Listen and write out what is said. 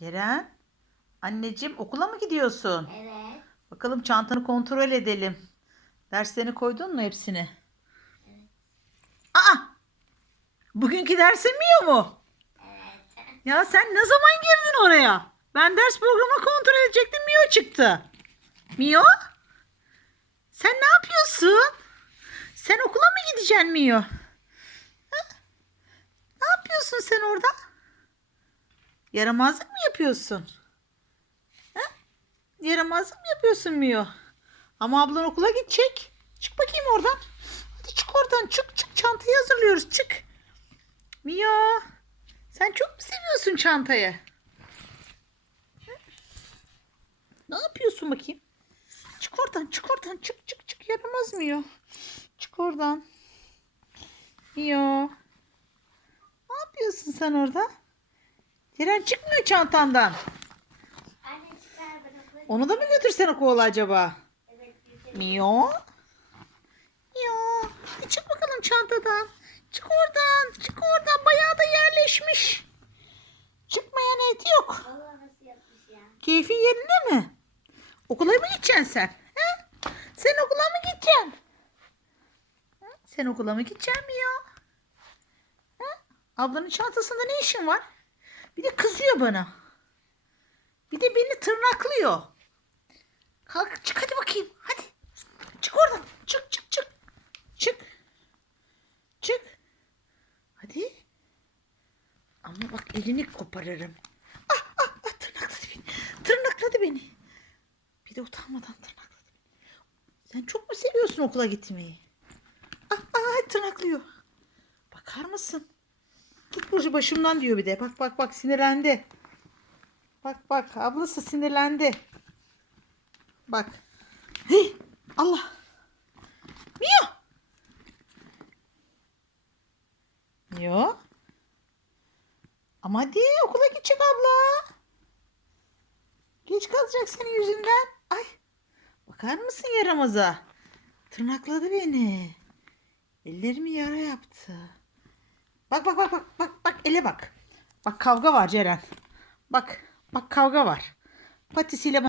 Ceren, anneciğim okula mı gidiyorsun? Evet. Bakalım çantanı kontrol edelim. Derslerini koydun mu hepsini? Aa! Bugünkü dersin Mio mu? Evet. Ya sen ne zaman girdin oraya? Ben ders programını kontrol edecektim. Mio çıktı. Mio? Sen ne yapıyorsun? Sen okula mı gideceksin Mio? Ha? Ne yapıyorsun sen orada? Yaramazlık mı yapıyorsun? Ha? Yaramazlık mı yapıyorsun Mio? Ama ablan okula gidecek. Çık bakayım oradan. Hadi çık oradan. Çık çık çantayı hazırlıyoruz. Çık. Mio. Sen çok mu seviyorsun çantayı? Ne yapıyorsun bakayım? Çık oradan, çık oradan, çık çık çık yaramaz Mio. Çık oradan. Mio. Ne yapıyorsun sen orada? Ceren çıkmıyor çantandan. Anne çıkar bana. Onu da mı götürsen okula acaba? Evet. Mio. Mio. Hadi çık bakalım çantadan. Çık oradan. Çık oradan. Bayağı da yerleşmiş. Çıkmaya niyeti yok. Vallahi nasıl yapmış ya? Keyfin yerinde mi? Okula mı gideceksin sen? He? Sen okula mı gideceksin? Hı? Sen okula mı gideceksin Mio? He? Ablanın çantasında ne işin var? Bir de kızıyor bana. Bir de beni tırnaklıyor. Kalk çık hadi bakayım. Hadi. Çık oradan. Çık çık çık. Çık. Çık. Hadi. Ama bak elini koparırım. Ah ah ah tırnakladı beni. Tırnakladı beni. Bir de utanmadan tırnakladı beni. Sen çok mu seviyorsun okula gitmeyi? Ah ah tırnaklıyor. Bakar mısın? Git Burcu başımdan diyor bir de. Bak bak bak sinirlendi. Bak bak ablası sinirlendi. Bak. Hey, Allah. Mio. Mio. Ama hadi okula gidecek abla. Geç kalacak senin yüzünden. Ay. Bakar mısın yaramaza? Tırnakladı beni. Ellerimi yara yaptı. Bak bak bak bak bak bak ele bak. Bak kavga var Ceren. Bak bak kavga var. Patisiyle